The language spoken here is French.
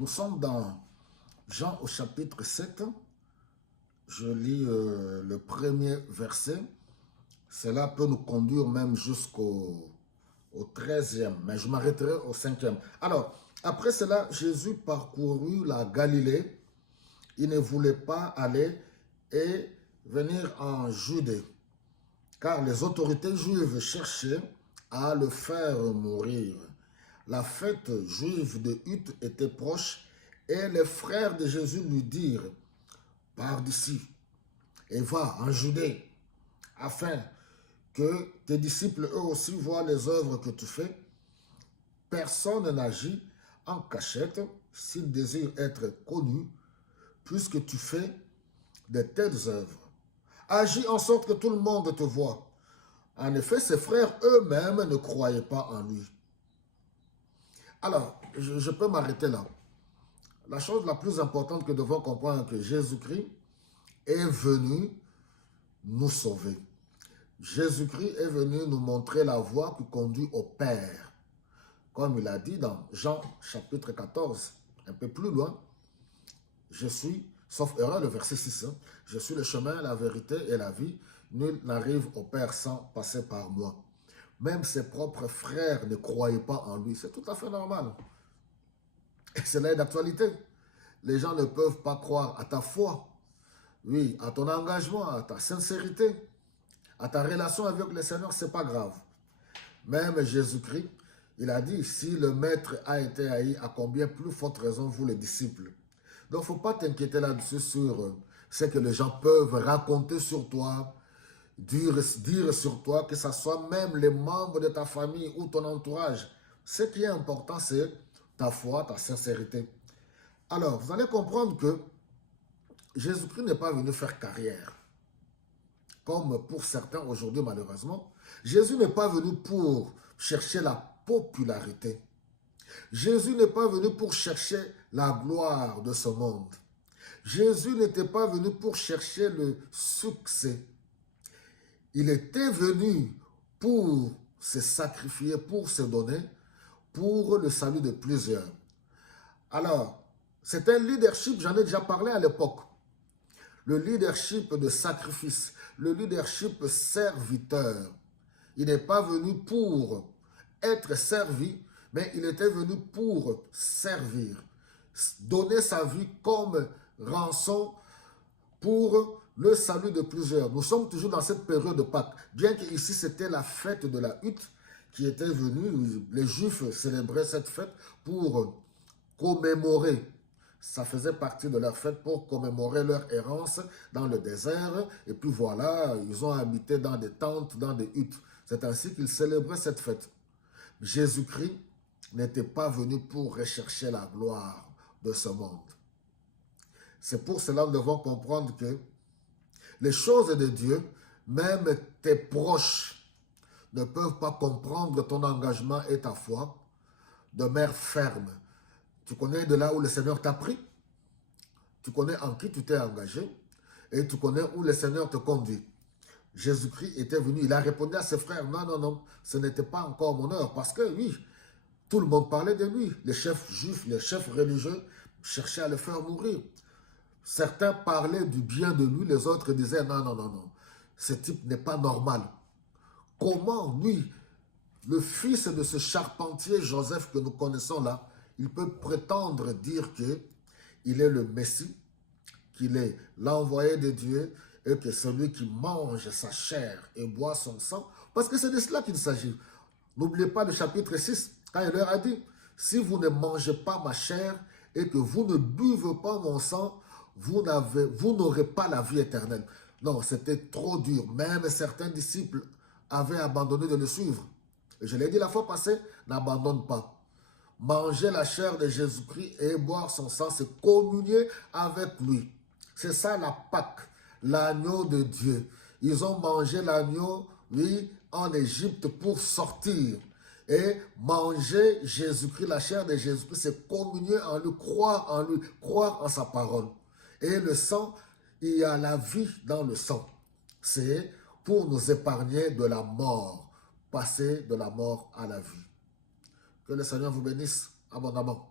Nous sommes dans Jean au chapitre 7. Je lis le premier verset. Cela peut nous conduire même jusqu'au 13e, mais je m'arrêterai au 5e. Alors, après cela, Jésus parcourut la Galilée. Il ne voulait pas aller et venir en Judée, car les autorités juives cherchaient à le faire mourir. La fête juive de Hutte était proche et les frères de Jésus lui dirent: pars d'ici et va en Judée, afin que tes disciples eux aussi voient les œuvres que tu fais. Personne n'agit en cachette s'il désire être connu, puisque tu fais de telles œuvres. Agis en sorte que tout le monde te voie. En effet, ses frères eux-mêmes ne croyaient pas en lui. Alors, je peux m'arrêter là. La chose la plus importante que nous devons comprendre est que Jésus-Christ est venu nous sauver. Jésus-Christ est venu nous montrer la voie qui conduit au Père. Comme il a dit dans Jean chapitre 14, un peu plus loin, je suis, sauf erreur, le verset 6, je suis le chemin, la vérité et la vie. Nul n'arrive au Père sans passer par moi. Même ses propres frères ne croyaient pas en lui. C'est tout à fait normal. Et c'est là d'actualité. Les gens ne peuvent pas croire à ta foi, oui, à ton engagement, à ta sincérité, à ta relation avec le Seigneur, ce n'est pas grave. Même Jésus-Christ, il a dit, si le Maître a été haï, à combien plus forte raison vous les disciples. Donc, il ne faut pas t'inquiéter là-dessus sur ce que les gens peuvent raconter sur toi, dire sur toi, que ce soit même les membres de ta famille ou ton entourage. Ce qui est important, c'est ta foi, ta sincérité. Alors, vous allez comprendre que Jésus-Christ n'est pas venu faire carrière. Comme pour certains aujourd'hui, malheureusement. Jésus n'est pas venu pour chercher la popularité. Jésus n'est pas venu pour chercher la gloire de ce monde. Jésus n'était pas venu pour chercher le succès. Il était venu pour se sacrifier, pour se donner, pour le salut de plusieurs. Alors, c'est un leadership, j'en ai déjà parlé à l'époque. Le leadership de sacrifice, le leadership serviteur. Il n'est pas venu pour être servi, mais il était venu pour servir. Donner sa vie comme rançon pour le salut de plusieurs. Nous sommes toujours dans cette période de Pâques. Bien qu'ici c'était la fête de la Hutte qui était venue, les Juifs célébraient cette fête pour commémorer. Ça faisait partie de leur fête pour commémorer leur errance dans le désert. Et puis voilà, ils ont habité dans des tentes, dans des huttes. C'est ainsi qu'ils célébraient cette fête. Jésus-Christ n'était pas venu pour rechercher la gloire de ce monde. C'est pour cela que nous devons comprendre que les choses de Dieu, même tes proches, ne peuvent pas comprendre ton engagement et ta foi. Demeure ferme. Tu connais de là où le Seigneur t'a pris. Tu connais en qui tu t'es engagé. Et tu connais où le Seigneur te conduit. Jésus-Christ était venu. Il a répondu à ses frères: non, non, non, ce n'était pas encore mon heure. Parce que oui, tout le monde parlait de lui. Les chefs juifs, les chefs religieux cherchaient à le faire mourir. Certains parlaient du bien de lui. Les autres disaient: non, non, non, non. Ce type n'est pas normal. Comment, lui, le fils de ce charpentier Joseph que nous connaissons là, il peut prétendre dire qu'il est le Messie, qu'il est l'envoyé de Dieu et que celui qui mange sa chair et boit son sang, parce que c'est de cela qu'il s'agit. N'oubliez pas le chapitre 6, quand il leur a dit: si vous ne mangez pas ma chair et que vous ne buvez pas mon sang, vous n'aurez pas la vie éternelle. Non, c'était trop dur. Même certains disciples avaient abandonné de le suivre. Et je l'ai dit la fois passée, n'abandonne pas. Manger la chair de Jésus-Christ et boire son sang, c'est communier avec lui. C'est ça la Pâque, l'agneau de Dieu. Ils ont mangé l'agneau, oui, en Égypte pour sortir. Et manger Jésus-Christ, la chair de Jésus-Christ, c'est communier en lui, croire en sa parole. Et le sang, il y a la vie dans le sang. C'est pour nous épargner de la mort, passer de la mort à la vie. Que le Seigneur vous bénisse abondamment.